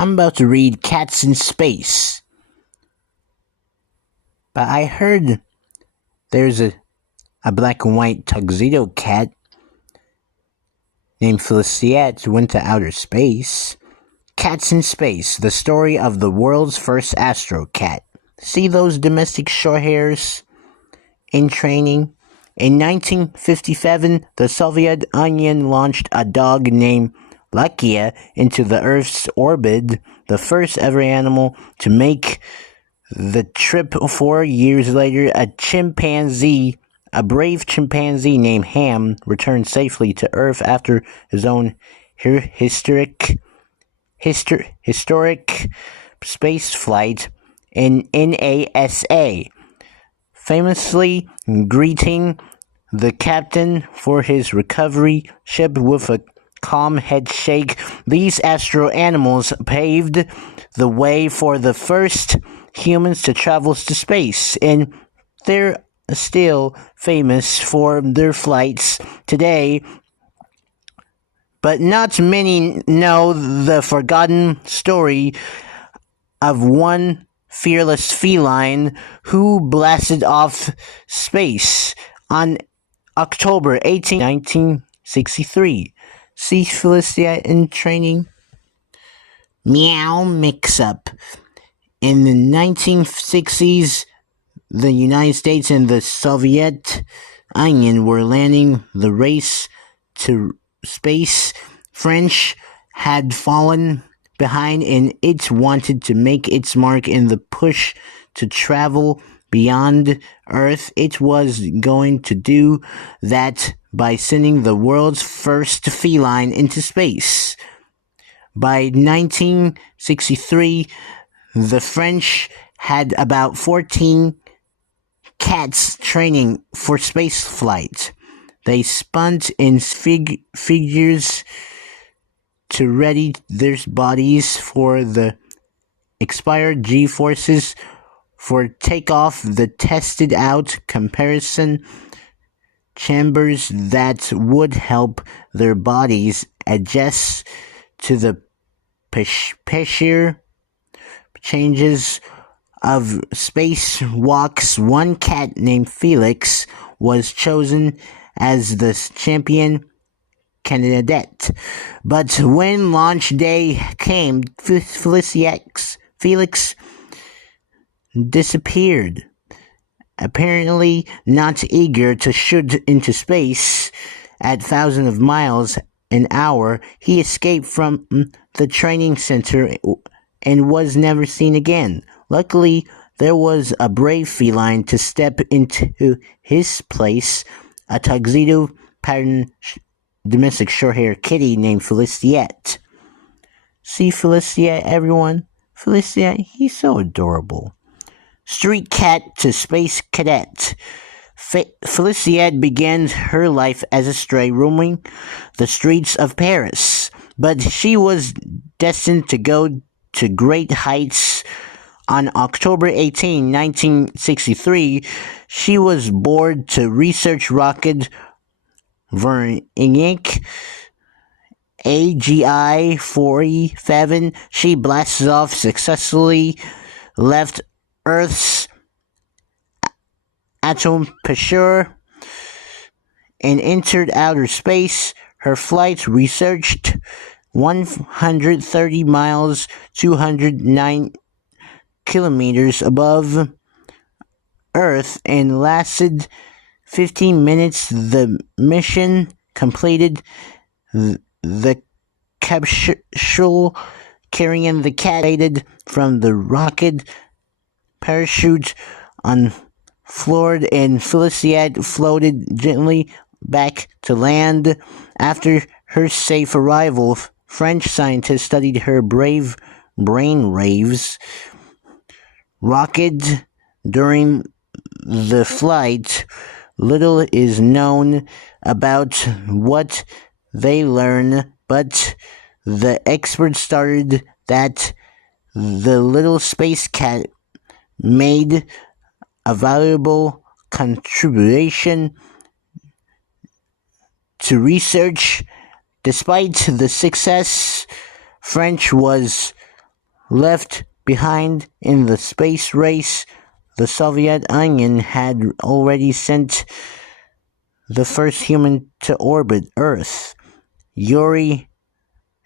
I'm about to read Cats in Space. But I heard there's a black and white tuxedo cat named Felicette went to outer space. Cats in Space, the story of the world's first astro cat. See those domestic shorthairs in training? In 1957, the Soviet Union launched a dog named Lakia into the Earth's orbit, the first ever animal to make the trip. 4 years later, a brave chimpanzee named Ham, returned safely to Earth after his own historic space flight in NASA, famously greeting the captain for his recovery ship with a calm head shake. These astro animals paved the way for the first humans to travel to space, and they're still famous for their flights today. But not many know the forgotten story of one fearless feline who blasted off space on October 18, 1963. See Felicette in training? Meow mix-up. In the 1960s, the United States and the Soviet Union were landing the race to space. French had fallen behind, and it wanted to make its mark in the push to travel beyond Earth. It was going to do that by sending the world's first feline into space. By 1963, the French had about 14 cats training for space flight. They spun in figures to ready their bodies for the expired G-forces for takeoff. The tested out comparison chambers that would help their bodies adjust to the pressure changes of spacewalks. One cat named Felix was chosen as the champion candidate, but when launch day came, Felix disappeared. Apparently not eager to shoot into space at thousands of miles an hour, he escaped from the training center and was never seen again. Luckily, there was a brave feline to step into his place, a tuxedo pattern domestic shorthair kitty named Felicette. See Felicette, everyone? Felicette, he's so adorable. Street cat to space cadet. Felicette began her life as a stray roaming the streets of Paris, but she was destined to go to great heights. On October 18, 1963, she was bored to research rocket Vernick AGI 47. She blasted off successfully, left Earth's atmosphere, and entered outer space. Her flight researched 130 miles, 209 kilometers above Earth, and lasted 15 minutes. The mission completed. The capsule carrying the cat from the rocket parachute unfurled, and Felicette floated gently back to land. After her safe arrival, French scientists studied her brave brain waves rocket during the flight. Little is known about what they learned, but the experts stated that the little space cat made a valuable contribution to research. Despite the success, French was Left behind in the space race, the Soviet Union had already sent the first human to orbit Earth, Yuri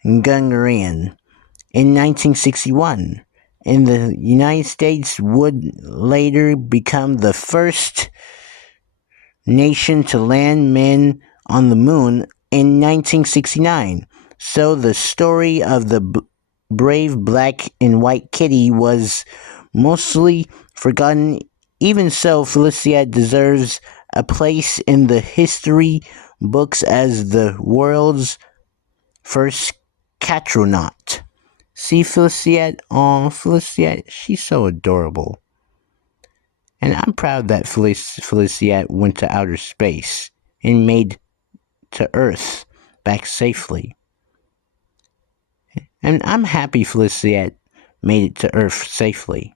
Gagarin, in 1961. And the United States would later become the first nation to land men on the moon in 1969. So the story of the brave black and white kitty was mostly forgotten. Even so, Felicette deserves a place in the history books as the world's first catronaut. See Felicette? Oh, Felicette, she's so adorable. And I'm proud that Felicette went to outer space and made to Earth back safely. And I'm happy Felicette made it to Earth safely.